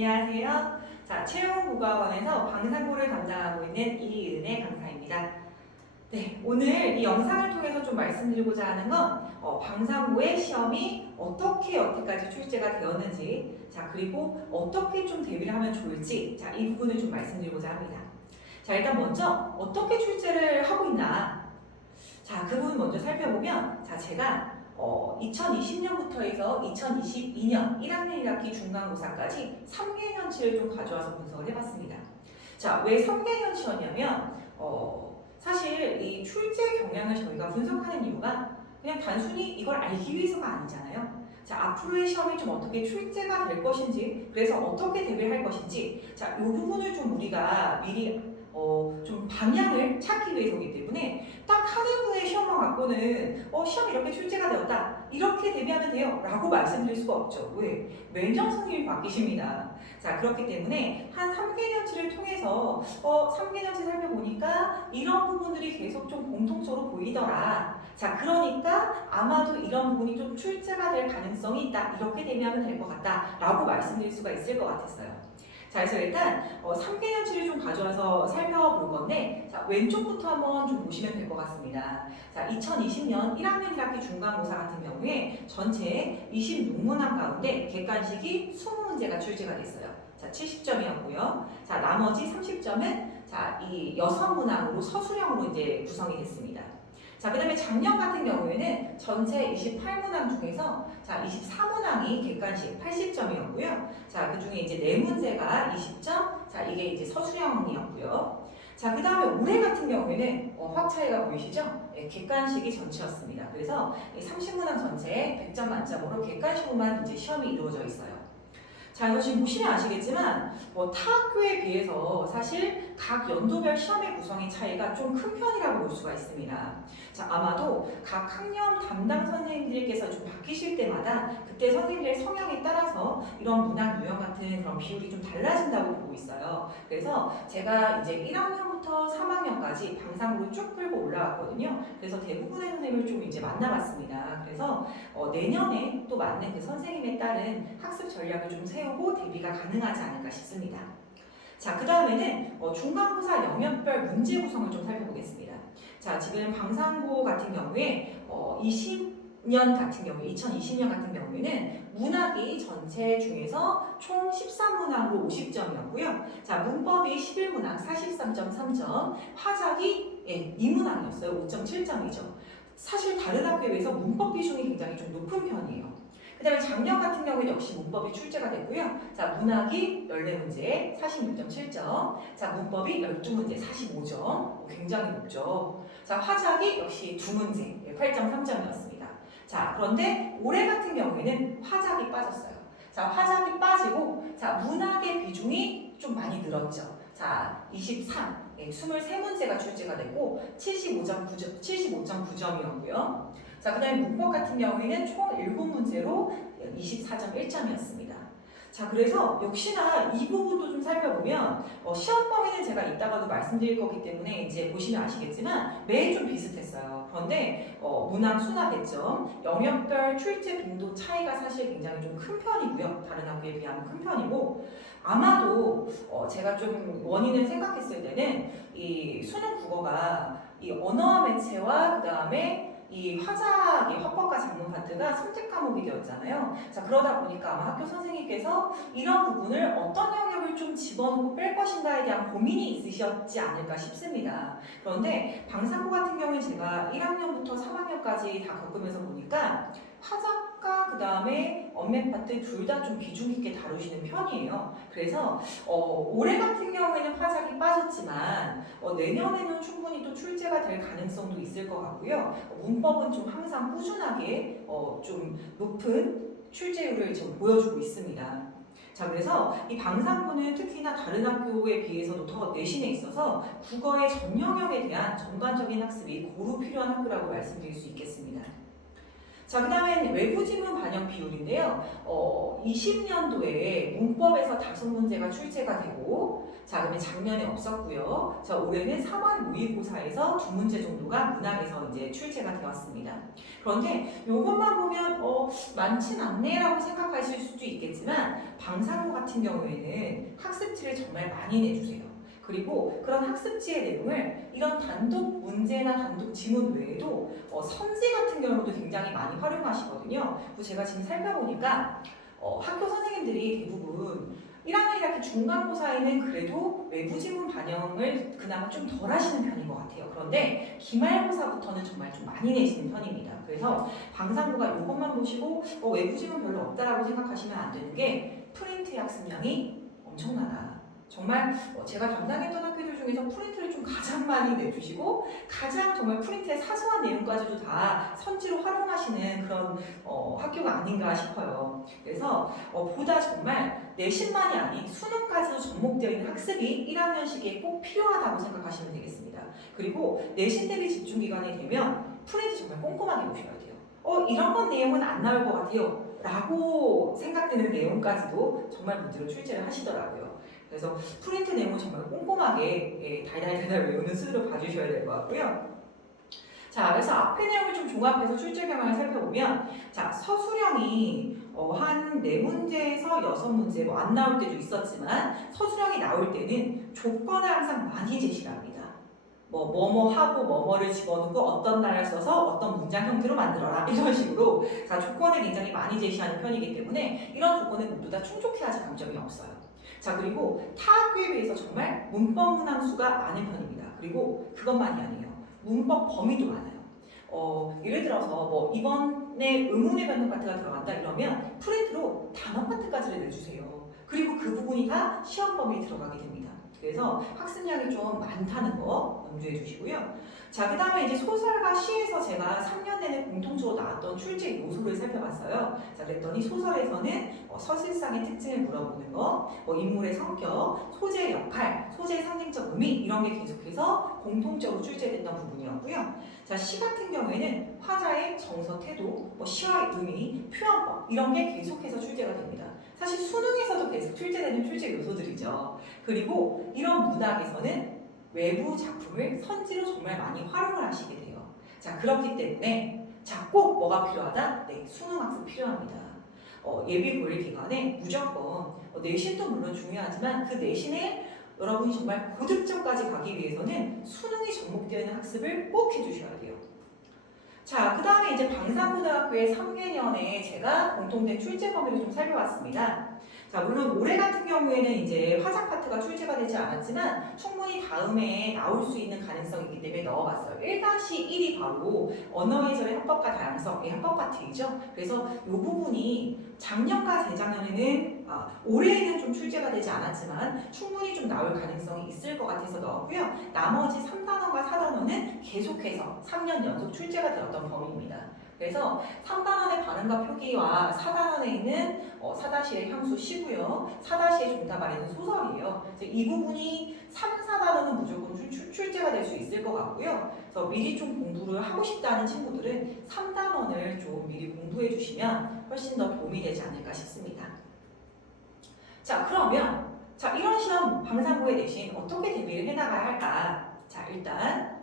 안녕하세요. 자, 채용국어학원에서 방상고를 담당하고 있는 이은혜 강사입니다. 네, 오늘 이 영상을 통해서 좀 말씀드리고자 하는 건 방상고의 시험이 어떻게 여태까지 출제가 되었는지, 자, 그리고 어떻게 좀 대비를 하면 좋을지, 자, 이 부분을 좀 말씀드리고자 합니다. 자, 일단 먼저 어떻게 출제를 하고 있나, 자, 그 부분 먼저 살펴보면, 자, 제가 2020년부터 해서 2022년 1학년 1학기 중간고사까지 3개년치를 좀 가져와서 분석을 해봤습니다. 자, 왜 3개년치였냐면 사실 이 출제 경향을 저희가 분석하는 이유가 그냥 단순히 이걸 알기 위해서가 아니잖아요. 자, 앞으로의 시험이 좀 어떻게 출제가 될 것인지, 그래서 어떻게 대비를 할 것인지, 자, 이 부분을 좀 우리가 미리 좀 방향을 찾기 위해서이기 때문에 딱 한 해분의 시험만 갖고는 시험 이렇게 출제가 되었다, 이렇게 대비하면 돼요 라고 말씀드릴 수가 없죠. 왜? 매년 선생님이 바뀌십니다. 자, 그렇기 때문에 한 3개년치를 통해서 3개년치 살펴보니까 이런 부분들이 계속 좀 공통적으로 보이더라. 자, 그러니까 아마도 이런 부분이 좀 출제가 될 가능성이 있다, 이렇게 대비하면 될 것 같다 라고 말씀드릴 수가 있을 것 같았어요. 자, 그래서 일단 3개년치를 좀 가져와서 살펴볼 건데, 자, 왼쪽부터 한번 좀 보시면 될 것 같습니다. 자, 2020년 1학년 1학기 중간고사 같은 경우에 전체 26문항 가운데 객관식이 20문제가 출제가 됐어요. 자, 70점이었고요. 자, 나머지 30점은 자, 이 6문항으로 서술형으로 이제 구성이 됐습니다. 자, 그 다음에 작년 같은 경우에는 전체 28문항 중에서 자, 24문항이 객관식 80점이었고요. 자, 그 중에 이제 4문제가 20점, 자, 이게 이제 서술형이었고요. 자, 그 다음에 올해 같은 경우에는 확 차이가 보이시죠? 네, 객관식이 전체였습니다. 그래서 30문항 전체에 100점 만점으로 객관식으로만 이제 시험이 이루어져 있어요. 자, 그래서 지금 보시면 아시겠지만 타 학교에 비해서 사실 각 연도별 시험의 구성의 차이가 좀 큰 편이라고 볼 수가 있습니다. 자, 아마도 각 학년 담당 선생님들께서 좀 바뀌실 때마다 그때 선생님들의 성향에 따라서 이런 문항 유형 같은 그런 비율이 좀 달라진다고 보고 있어요. 그래서 제가 이제 1학년부터 3학년까지 방상으로 쭉 끌고 올라왔거든요. 그래서 대부분의 선생님을 좀 이제 만나봤습니다. 그래서 내년에 또 맞는 그 선생님에 따른 학습 전략을 좀 세우고 대비가 가능하지 않을까 싶습니다. 자, 그 다음에는 중간고사 영역별 문제 구성을 좀 살펴보겠습니다. 자, 지금 방상고 같은 경우에 20년 같은 경우에 2020년 같은 경우에는 문학이 전체 중에서 총 13문항으로 50점이었고요. 자, 문법이 11문항 43.3점, 화작이 2문항이었어요. 5.7점이죠. 사실 다른 학교에 비해서 문법 비중이 굉장히 좀 높은 편이에요. 그 다음에 작년 같은 경우에는 역시 문법이 출제가 됐고요. 자, 문학이 14문제 46.7점, 자, 문법이 12문제 45점, 굉장히 높죠. 자, 화작이 역시 2문제 8.3점이었습니다. 자, 그런데 올해 같은 경우에는 화작이 빠졌어요. 자, 화작이 빠지고, 자, 문학의 비중이 좀 많이 늘었죠. 자, 23문제가 출제가 됐고 75.9점이었고요. 자, 그 다음에 문법 같은 경우에는 총 7문제로 24.1점이었습니다. 자, 그래서 역시나 이 부분도 좀 살펴보면 시험 범위는 제가 이따가도 말씀드릴 거기 때문에 이제 보시면 아시겠지만 매일 좀 비슷했어요. 그런데 문항 수나 배점, 영역별 출제 빈도 차이가 사실 굉장히 좀 큰 편이고요. 다른 학교에 비하면 큰 편이고, 아마도 제가 좀 원인을 생각했을 때는 이 수능 국어가 이 언어와 매체와 그 다음에 이 화작의 화법과 작문 파트가 선택 과목이 되었잖아요. 자, 그러다 보니까 아마 학교 선생님께서 이런 부분을 어떤 영역을 좀 집어넣고 뺄 것인가에 대한 고민이 있으셨지 않을까 싶습니다. 그런데 방상고 같은 경우는 제가 1학년부터 3학년까지 다 겪으면서 보니까 화작과 그 다음에 언맥 파트 둘 다 좀 비중 있게 다루시는 편이에요. 그래서 올해 같은 경우에는 화작이 빠졌지만 내년에는 충분히 또 출제가 될 가능성도 있을 것 같고요. 문법은 좀 항상 꾸준하게 좀 높은 출제율을 지금 보여주고 있습니다. 자, 그래서 이 방상고는 특히나 다른 학교에 비해서도 더 내신에 있어서 국어의 전 영역에 대한 전반적인 학습이 고루 필요한 학교라고 말씀드릴 수 있겠습니다. 자, 그 다음엔 외부 지문 반영 비율인데요. 20년도에 문법에서 5문제가 출제가 되고, 자, 그다음에 작년에 없었고요. 자, 올해는 3월 모의고사에서 2문제 정도가 문학에서 이제 출제가 되었습니다. 그런데 이것만 보면 많진 않네라고 생각하실 수도 있겠지만 방사고 같은 경우에는 학습지를 정말 많이 내주세요. 그리고 그런 학습지의 내용을 이런 단독 문제나 단독 지문 외에도 선지 같은 경우도 굉장히 많이 활용하시거든요. 그래서 제가 지금 살펴보니까 학교 선생님들이 대부분 1학년 1학기 중간고사에는 그래도 외부 지문 반영을 그나마 좀 덜 하시는 편인 것 같아요. 그런데 기말고사부터는 정말 좀 많이 내시는 편입니다. 그래서 방상고가 이것만 보시고 외부 지문 별로 없다라고 생각하시면 안 되는 게 프린트의 학습량이 엄청나다. 정말 제가 담당했던 학교들 중에서 프린트를 좀 가장 많이 내주시고 가장 정말 프린트의 사소한 내용까지도 다 선지로 활용하시는 그런 학교가 아닌가 싶어요. 그래서 보다 정말 내신만이 아닌 수능까지도 접목되어 있는 학습이 1학년 시기에 꼭 필요하다고 생각하시면 되겠습니다. 그리고 내신 대비 집중 기간이 되면 프린트 정말 꼼꼼하게 보셔야 돼요. 이런 건 내용은 안 나올 것 같아요 라고 생각되는 내용까지도 정말 문제로 출제를 하시더라고요. 그래서 프린트 내용을 정말 꼼꼼하게 달달달달 외우는 수준으로 봐주셔야 될 것 같고요. 자, 그래서 앞에 내용을 좀 종합해서 출제 경향을 살펴보면, 자, 서술형이 한 4문제에서 6문제 뭐 안 나올 때도 있었지만 서술형이 나올 때는 조건을 항상 많이 제시를 합니다. 뭐뭐 하고 뭐뭐를 집어넣고 어떤 날을 써서 어떤 문장 형태로 만들어라 이런 식으로 자, 조건을 굉장히 많이 제시하는 편이기 때문에 이런 조건을 모두 다 충족해야지 감점이 없어요. 자, 그리고 타 학교에 비해서 정말 문법 문항수가 많은 편입니다. 그리고 그것만이 아니에요. 문법 범위도 많아요. 예를 들어서 뭐 이번에 의문의 변형 파트가 들어간다 이러면 프린트로 단어 파트까지를 내주세요. 그리고 그 부분이 다 시험 범위에 들어가게 됩니다. 그래서 학습량이 좀 많다는 거 염두해 주시고요. 자, 그 다음에 이제 소설과 시에서 제가 3년 내내 공통적으로 나왔던 출제 요소를 살펴봤어요. 자, 그랬더니 소설에서는 서술상의 특징을 물어보는 거, 인물의 성격, 소재의 역할, 소재의 상징적 의미 이런 게 계속해서 공통적으로 출제됐던 부분이었고요. 자, 시 같은 경우에는 화자의 정서, 태도, 시와의 의미, 표현법 이런 게 계속해서 출제가 됩니다. 사실 수능에서도 계속 출제되는 출제 요소들이죠. 그리고 이런 문학에서는 외부 작품을 선지로 정말 많이 활용을 하시게 돼요. 자, 그렇기 때문에 자, 꼭 뭐가 필요하다? 네, 수능학습 필요합니다. 예비 고일 기간에 무조건 내신도 물론 중요하지만 그 내신에 여러분이 정말 고득점까지 가기 위해서는 수능이 접목되어 있는 학습을 꼭 해주셔야 돼요. 자, 그 다음에 이제 방산고등학교의 3개년에 제가 공통된 출제 범위를 좀 살펴봤습니다. 자, 물론 올해 같은 경우에는 이제 화작 파트가 출제가 되지 않았지만 충분히 다음에 나올 수 있는 가능성이 있기 때문에 넣어봤어요. 1-1이 바로 언어 예절의 합법과 다양성의 합법 파트이죠. 그래서 이 부분이 작년과 재작년에는 올해에는 좀 출제가 되지 않았지만 충분히 좀 나올 가능성이 있을 것 같아서 넣었고요. 나머지 3단원과 4단원은 계속해서 3년 연속 출제가 되었던 범위입니다. 그래서 3단원의 발음과 표기와 4단원에 있는 4-1의 향수 시고요. 4-1의 종다발에는 소설이에요. 이 부분이 3, 4단원은 무조건 출제가 될 수 있을 것 같고요. 그래서 미리 좀 공부를 하고 싶다는 친구들은 3단원을 좀 미리 공부해 주시면 훨씬 더 도움이 되지 않을까 싶습니다. 자, 그러면 이런 시험 방상고에 내신 어떻게 대비를 해나가야 할까? 자, 일단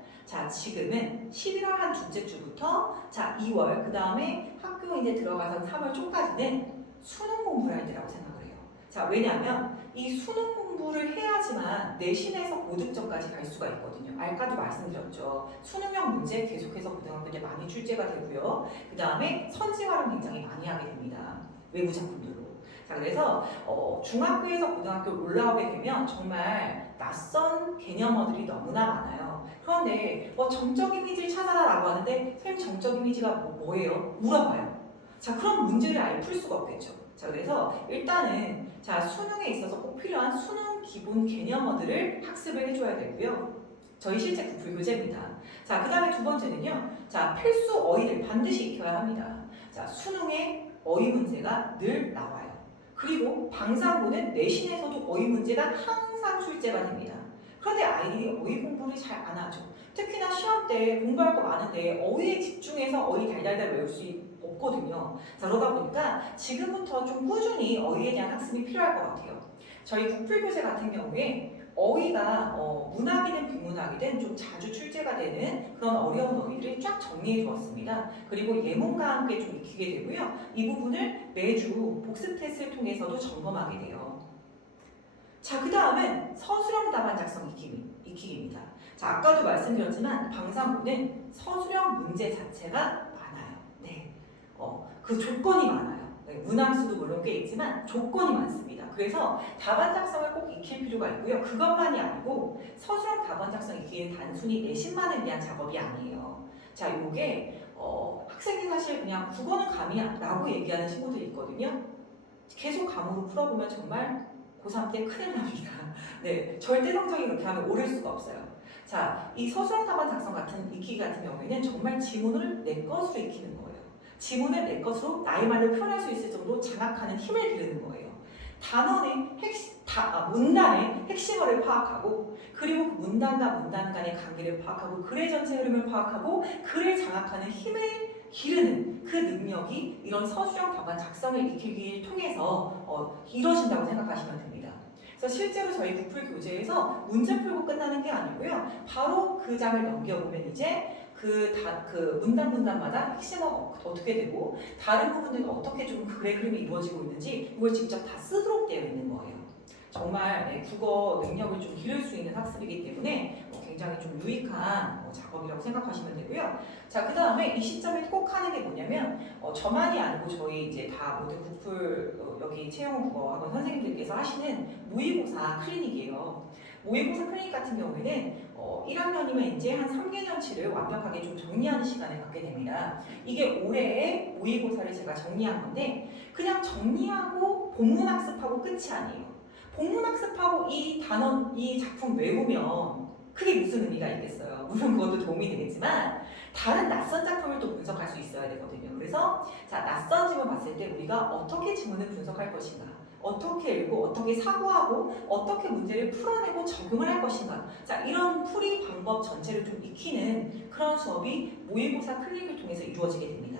지금은 11월 한 둘째 주부터 2월 그 다음에 학교 이제 들어가서 3월 초까지는 수능 공부를 할 때라고 생각을 해요. 자, 왜냐하면 이 수능 공부를 해야지만 내신에서 고득점까지 갈 수가 있거든요. 아까도 말씀드렸죠. 수능형 문제 계속해서 고등학교 때 많이 출제가 되고요. 그 다음에 선지 활용 굉장히 많이 하게 됩니다. 외부 작품들로. 자, 그래서 중학교에서 고등학교 올라오게 되면 정말 낯선 개념어들이 너무나 많아요. 그런데 정적 이미지를 찾아라라고 하는데 선생님 정적 이미지가 뭐예요? 물어봐요. 자, 그럼 문제를 아예 풀 수가 없겠죠. 자, 그래서 일단은 수능에 있어서 꼭 필요한 수능 기본 개념어들을 학습을 해줘야 되고요. 저희 실제 구풀 교재입니다. 자, 그 다음에 두 번째는요. 필수 어휘를 반드시 익혀야 합니다. 자, 수능에 어휘 문제가 늘 나와요. 그리고 방상고는 내신에서도 어휘 문제가 항상 출제가 됩니다. 그런데 아이들이 어휘 공부를 잘 안 하죠. 특히나 시험 때 공부할 거 많은데 어휘에 집중해서 어휘 달달달 외울 수 없거든요. 자, 그러다 보니까 지금부터 좀 꾸준히 어휘에 대한 학습이 필요할 것 같아요. 저희 국풀교재 같은 경우에 어휘가 문학이든 비문학이든 좀 자주 출제가 되는 그런 어려운 어휘들을 쫙 정리해 주었습니다. 그리고 예문과 함께 좀 익히게 되고요. 이 부분을 매주 복습 테스트를 통해서도 점검하게 돼요. 자, 그 다음은 서술형 답안 작성 익히기입니다. 자, 아까도 말씀드렸지만 방상고는 서술형 문제 자체가 많아요. 네, 그 조건이 많아요. 네, 문항수도 물론 꽤 있지만 조건이 많습니다. 그래서 답안 작성을 꼭 익힐 필요가 있고요. 그것만이 아니고 서술형 답안 작성 익히기는 단순히 내신만을 위한 작업이 아니에요. 자, 이게 학생이 사실 그냥 국어는 감이야 라고 얘기하는 친구들이 있거든요. 계속 감으로 풀어보면 정말 고3 때 큰일 납니다. 네, 절대 성적이 그렇게 하면 오를 수가 없어요. 자, 이 서술형 답안 작성 같은 익히기 같은 경우에는 정말 지문을 내 것으로 익히는 거예요. 지문을 내 것으로 나의 말을 표현할 수 있을 정도로 장악하는 힘을 기르는 거예요. 문단의 핵심어를 파악하고, 그리고 그 문단과 문단 간의 관계를 파악하고, 글의 전체 흐름을 파악하고, 글을 장악하는 힘을 기르는 그 능력이 이런 서술형 답안 작성을 익히기를 통해서 이루어진다고 생각하시면 됩니다. 그래서 실제로 저희 국풀 교재에서 문제 풀고 끝나는 게 아니고요. 바로 그 장을 넘겨보면 이제 그 문단마다 핵심어가 어떻게 되고 다른 부분들은 어떻게 좀 글의 흐름이 이루어지고 있는지 이걸 직접 다 쓰도록 되어 있는 거예요. 정말 국어 능력을 좀 기를 수 있는 학습이기 때문에 굉장히 좀 유익한 작업이라고 생각하시면 되고요. 자, 그 다음에 이 시점에 꼭 하는 게 뭐냐면 저만이 아니고 저희 이제 다 모든 국풀 여기 채용국어학원 선생님들께서 하시는 모의고사 클리닉이에요. 모의고사 클리닉 같은 경우에는 1학년이면 이제 한 3개년치를 완벽하게 좀 정리하는 시간을 갖게 됩니다. 이게 올해의 모의고사를 제가 정리한 건데 그냥 정리하고 본문 학습하고 끝이 아니에요. 본문 학습하고 이 단원, 이 작품 외우면 그게 무슨 의미가 있겠어요. 물론 그것도 도움이 되겠지만 다른 낯선 작품을 또 분석할 수 있어야 되거든요. 그래서 자, 낯선 지문 봤을 때 우리가 어떻게 지문을 분석할 것인가, 어떻게 읽고 어떻게 사고하고 어떻게 문제를 풀어내고 적용을 할 것인가, 자, 이런 풀이 방법 전체를 좀 익히는 그런 수업이 모의고사 클릭을 통해서 이루어지게 됩니다.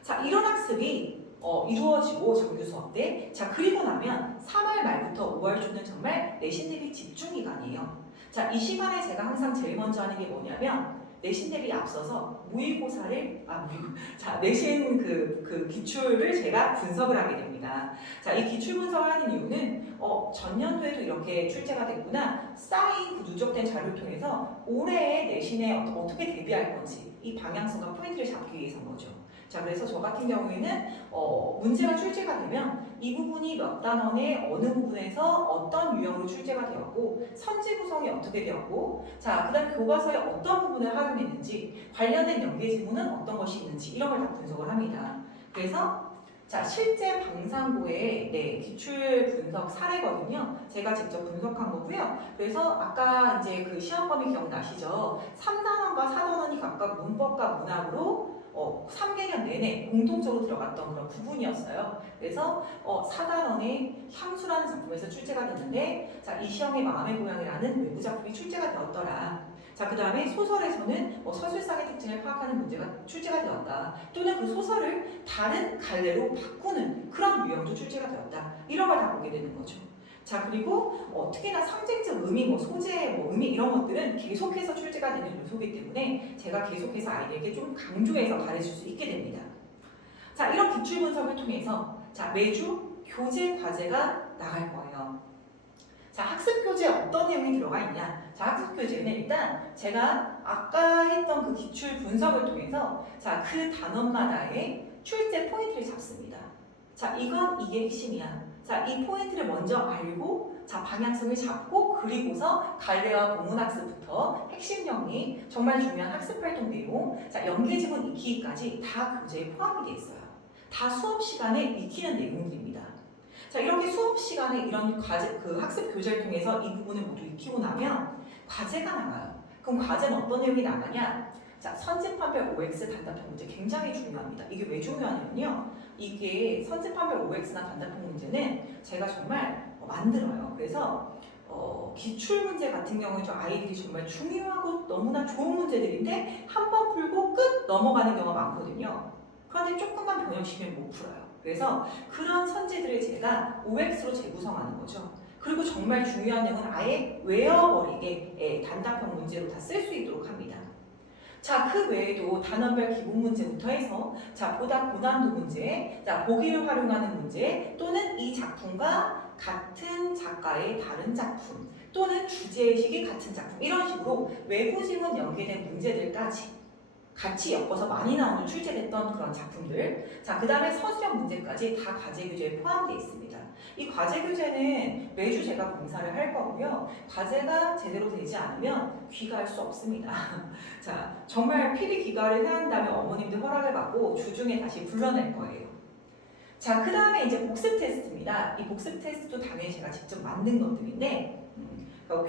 자, 이런 학습이 이루어지고 정규 수업 때, 자, 그리고 나면 3월 말부터 5월 초는 정말 내신 대비 집중 기간이에요. 자, 이 시간에 제가 항상 제일 먼저 하는 게 뭐냐면 내신 대비 앞서서 내신 그 기출을 제가 분석을 하게 됩니다. 자, 이 기출 분석을 하는 이유는 전년도에도 이렇게 출제가 됐구나, 쌓인 그 누적된 자료를 통해서 올해의 내신에 어떻게 대비할 건지 이 방향성과 포인트를 잡기 위해서인 거죠. 자, 그래서 저 같은 경우에는 문제가 출제가 되면 이 부분이 몇 단원의 어느 부분에서 어떤 유형으로 출제가 되었고 선지 구성이 어떻게 되었고, 자, 그 다음에 교과서에 어떤 부분을 활용했는지, 관련된 연계 지문은 어떤 것이 있는지 이런 걸 다 분석을 합니다. 그래서 자, 실제 방상고의 기출 분석 사례거든요. 제가 직접 분석한 거고요. 그래서 아까 이제 그 시험범위 기억나시죠? 3단원과 4단원이 각각 문법과 문학으로 3개년 내내 공통적으로 들어갔던 그런 부분이었어요. 그래서 4단원의 향수라는 작품에서 출제가 됐는데, 자, 이 시험의 마음의 고향이라는 외부 작품이 출제가 되었더라. 자, 그 다음에 소설에서는 서술상의 특징을 파악하는 문제가 출제가 되었다. 또는 그 소설을 다른 갈래로 바꾸는 그런 유형도 출제가 되었다. 이런 걸 다 보게 되는 거죠. 자, 그리고 특히나 상징적 의미, 소재, 의미 이런 것들은 계속해서 출제가 되는 요소이기 때문에 제가 계속해서 아이들에게 좀 강조해서 가르칠 수 있게 됩니다. 자, 이런 기출 분석을 통해서 자, 매주 교재 과제가 나갈 거예요. 자, 학습 교재에 어떤 내용이 들어가 있냐? 자, 학습 교재는 일단 제가 아까 했던 그 기출 분석을 통해서 자, 그 단원마다의 출제 포인트를 잡습니다. 자, 이게 핵심이야. 자, 이 포인트를 먼저 알고, 자, 방향성을 잡고, 그리고서 갈래와 본문학습부터 핵심 정리, 정말 중요한 학습활동 내용, 자, 연계지문 익히기까지 다 교재에 포함이 되어 있어요. 다 수업 시간에 익히는 내용들입니다. 자, 이렇게 수업 시간에 이런 학습 교재를 통해서 이 부분을 모두 익히고 나면 과제가 나가요. 그럼 과제는 어떤 내용이 나가냐? 자, 선집판별 OX 단답형 문제 굉장히 중요합니다. 이게 왜 중요하냐면요. 이게 선집판별 OX나 단답형 문제는 제가 정말 만들어요. 그래서 기출 문제 같은 경우에도 아이들이 정말 중요하고 너무나 좋은 문제들인데 한 번 풀고 끝 넘어가는 경우가 많거든요. 그런데 조금만 변형시키면 못 풀어요. 그래서 그런 선지들을 제가 OX로 재구성하는 거죠. 그리고 정말 중요한 내용은 아예 외워버리게 단답형 문제로 다 쓸 수 있도록 합니다. 자, 그 외에도 단원별 기본 문제부터 해서 자, 보다 고난도 문제, 자, 보기를 활용하는 문제 또는 이 작품과 같은 작가의 다른 작품 또는 주제의식이 같은 작품 이런 식으로 외부 지문 연계된 문제들까지 같이 엮어서 많이 나오는 출제됐던 그런 작품들. 자, 그 다음에 서술형 문제까지 다 과제 교재에 포함되어 있습니다. 이 과제 교재는 매주 제가 검사를 할 거고요. 과제가 제대로 되지 않으면 귀가할 수 없습니다. 자, 정말 필히 귀가를 해야 한다면 어머님들 허락을 받고 주중에 다시 불러낼 거예요. 자, 그 다음에 이제 복습 테스트입니다. 이 복습 테스트도 당연히 제가 직접 만든 것들인데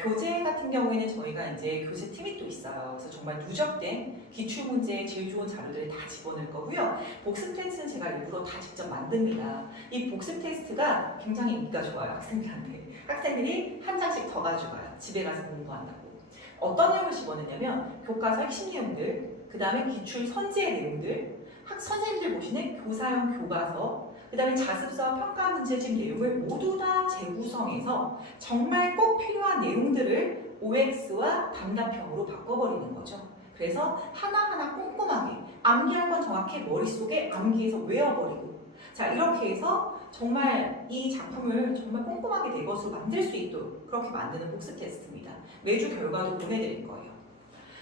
교재 같은 경우에는 저희가 이제 교재팀이 또 있어요. 그래서 정말 누적된 기출문제에 제일 좋은 자료들을 다 집어넣을 거고요. 복습 테스트는 제가 일부러 다 직접 만듭니다. 이 복습 테스트가 굉장히 인기가 좋아요, 학생들한테. 학생들이 한 장씩 더 가져가요. 집에 가서 공부한다고. 어떤 내용을 집어넣냐면 교과서 핵심 내용들, 그 다음에 기출 선지의 내용들, 선생님들 보시는 교사용 교과서, 그 다음에 자습서와 평가 문제집 내용을 모두 다 재구성해서 정말 꼭 필요한 내용들을 OX와 단답형으로 바꿔버리는 거죠. 그래서 하나하나 꼼꼼하게 암기할 건 정확히 머릿속에 암기해서 외워버리고 자, 이렇게 해서 정말 이 작품을 정말 꼼꼼하게 내 것으로 만들 수 있도록 그렇게 만드는 복습 테스트입니다. 매주 결과도 보내드릴 거예요.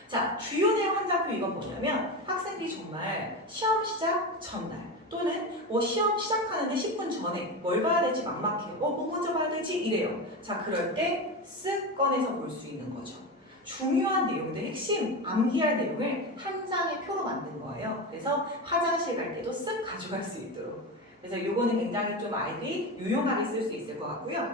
자, 주요 내용 한 장표 이건 뭐냐면 학생들이 정말 시험 시작 전날 또는 시험 시작하는데 10분 전에 뭘 봐야 될지 막막해요. 뭐 먼저 봐야 되지? 이래요. 자, 그럴 때 쓱 꺼내서 볼 수 있는 거죠. 중요한 내용들, 핵심 암기할 내용을 한 장의 표로 만든 거예요. 그래서 화장실 갈 때도 쓱 가져갈 수 있도록. 그래서 이거는 굉장히 좀 아이들이 유용하게 쓸 수 있을 것 같고요.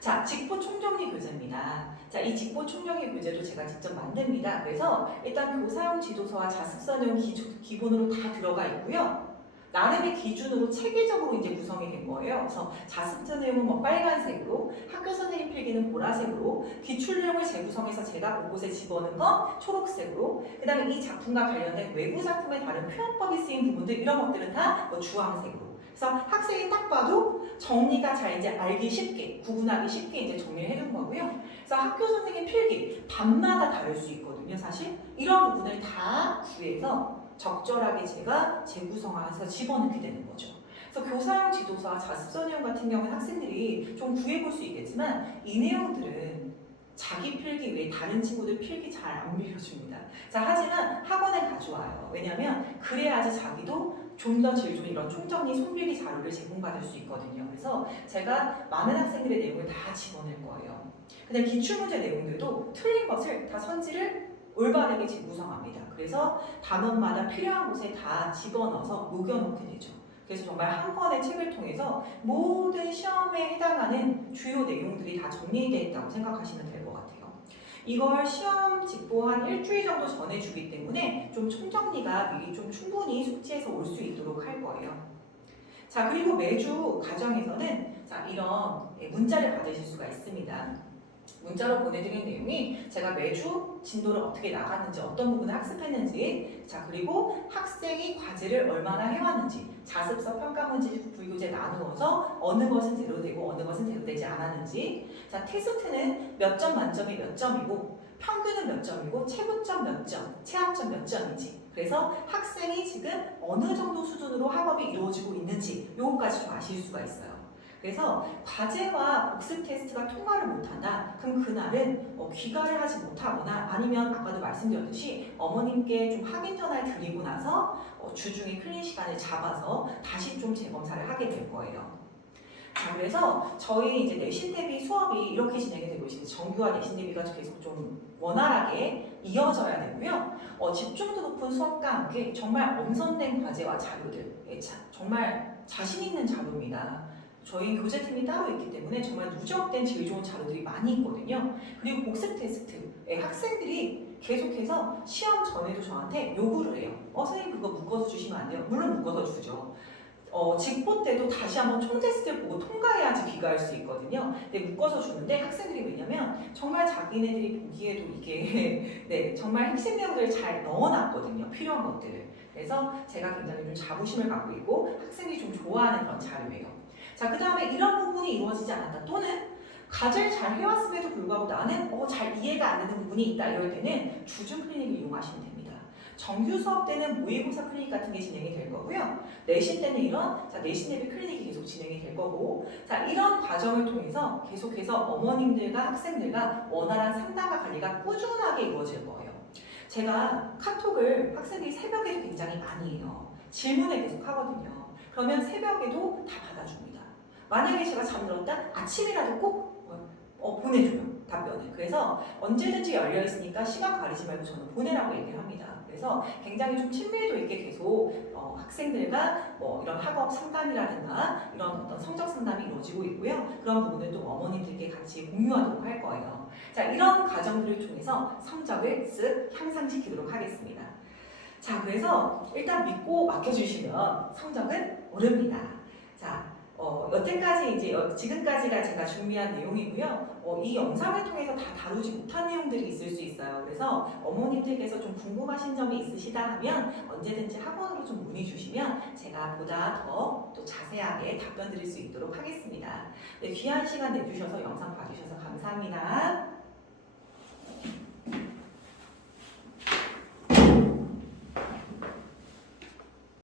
자, 직보 총정리 교재입니다. 자, 이 직보 총정리 교재도 제가 직접 만듭니다. 그래서 일단 교사용 지도서와 자습서 내용 기본으로 다 들어가 있고요. 나름의 기준으로 체계적으로 이제 구성이 된 거예요. 그래서 자습서 내용은 뭐 빨간색으로, 학교 선생님 필기는 보라색으로, 기출 내용을 재구성해서 제가 곳곳에 집어넣은 건 초록색으로, 그 다음에 이 작품과 관련된 외부 작품의 다른 표현법이 쓰인 부분들 이런 것들은 다 뭐 주황색으로. 그래서 학생이 딱 봐도 정리가 잘 이제 알기 쉽게, 구분하기 쉽게 이제 정리를 해둔 거고요. 그래서 학교 선생님 필기 밤마다 다를 수 있거든요. 사실 이런 부분을 다 구해서 적절하게 제가 재구성해서 집어넣게 되는 거죠. 그래서 교사용 지도서와 자습서 내용 같은 경우는 학생들이 좀 구해볼 수 있겠지만 이 내용들은 자기 필기 외에 다른 친구들 필기 잘 안 빌려줍니다. 자, 하지만 학원에 가져와요. 왜냐하면 그래야지 자기도 좀 더 질 좋은 이런 총정리 손필기 자료를 제공받을 수 있거든요. 그래서 제가 많은 학생들의 내용을 다 집어낼 거예요. 근데 기출문제 내용들도 틀린 것을 다 선지를 올바르게 재구성합니다. 그래서 단원마다 필요한 곳에 다 집어넣어서 녹여놓게 되죠. 그래서 정말 한 권의 책을 통해서 모든 시험에 해당하는 주요 내용들이 다 정리되어 있다고 생각하시면 될 것 같아요. 이걸 시험 직보 한 일주일 정도 전에 주기 때문에 좀 총정리가 미리 좀 충분히 숙지해서 올 수 있도록 할 거예요. 자, 그리고 매주 과정에서는 자, 이런 문자를 받으실 수가 있습니다. 문자로 보내드린 내용이 제가 매주 진도를 어떻게 나갔는지 어떤 부분을 학습했는지 자, 그리고 학생이 과제를 얼마나 해왔는지 자습서 평가 문제 불교재 나누어서 어느 것은 제로되고 어느 것은 제로되지 않았는지 자, 테스트는 몇 점 만점이 몇 점이고 평균은 몇 점이고 최고점 몇 점, 최하점 몇 점인지 그래서 학생이 지금 어느 정도 수준으로 학업이 이루어지고 있는지 요거까지 좀 아실 수가 있어요. 그래서 과제와 복습 테스트가 통과를 못한다. 그럼 그날은 귀가를 하지 못하거나 아니면 아까도 말씀드렸듯이 어머님께 좀 확인 전화를 드리고 나서 주중에 클린 시간을 잡아서 다시 좀 재검사를 하게 될 거예요. 자, 그래서 저희 이제 내신 대비 수업이 이렇게 진행이 되고 있습니다. 정규와 내신 대비가 계속 좀 원활하게 이어져야 되고요. 집중도 높은 수업과 함께 정말 엄선된 과제와 자료들, 정말 자신 있는 자료입니다. 저희 교재팀이 따로 있기 때문에 정말 누적된 질 좋은 자료들이 많이 있거든요. 그리고 복습 테스트에 학생들이 계속해서 시험 전에도 저한테 요구를 해요. 선생님 그거 묶어서 주시면 안 돼요? 물론 묶어서 주죠. 직보 때도 다시 한번 총 테스트를 보고 통과해야지 귀가할 수 있거든요. 근데 묶어서 주는데 학생들이 왜냐면 정말 자기네들이 보기에도 이게 네, 정말 핵심 내용들을 잘 넣어놨거든요. 필요한 것들을. 그래서 제가 굉장히 좀 자부심을 갖고 있고 학생들이 좀 좋아하는 그런 자료예요. 자, 그 다음에 이런 부분이 이루어지지 않았다. 또는 과제를 잘 해왔음에도 불구하고 나는 잘 이해가 안 되는 부분이 있다. 이럴 때는 주중 클리닉을 이용하시면 됩니다. 정규 수업 때는 모의고사 클리닉 같은 게 진행이 될 거고요. 내신 때는 이런 내신 예비 클리닉이 계속 진행이 될 거고, 자, 이런 과정을 통해서 계속해서 어머님들과 학생들과 원활한 상담과 관리가 꾸준하게 이루어질 거예요. 제가 카톡을 학생들이 새벽에도 굉장히 많이 해요. 질문을 계속 하거든요. 그러면 새벽에도 다 받아줍니다. 만약에 제가 잠들었다 아침이라도 꼭 보내줘요. 답변을. 그래서 언제든지 열려 있으니까 시간 가리지 말고 저는 보내라고 얘기를 합니다. 그래서 굉장히 좀 친밀도 있게 계속 학생들과 이런 학업 상담이라든가 이런 어떤 성적 상담이 이루어지고 있고요. 그런 부분을 또 어머님들께 같이 공유하도록 할 거예요. 자, 이런 과정들을 통해서 성적을 쓱 향상시키도록 하겠습니다. 자, 그래서 일단 믿고 맡겨주시면 성적은 오릅니다. 자, 여태까지 지금까지가 제가 준비한 내용이고요. 이 영상을 통해서 다 다루지 못한 내용들이 있을 수 있어요. 그래서 어머님들께서 좀 궁금하신 점이 있으시다 하면 언제든지 학원으로 좀 문의 주시면 제가 보다 더 또 자세하게 답변 드릴 수 있도록 하겠습니다. 네, 귀한 시간 내주셔서 영상 봐주셔서 감사합니다.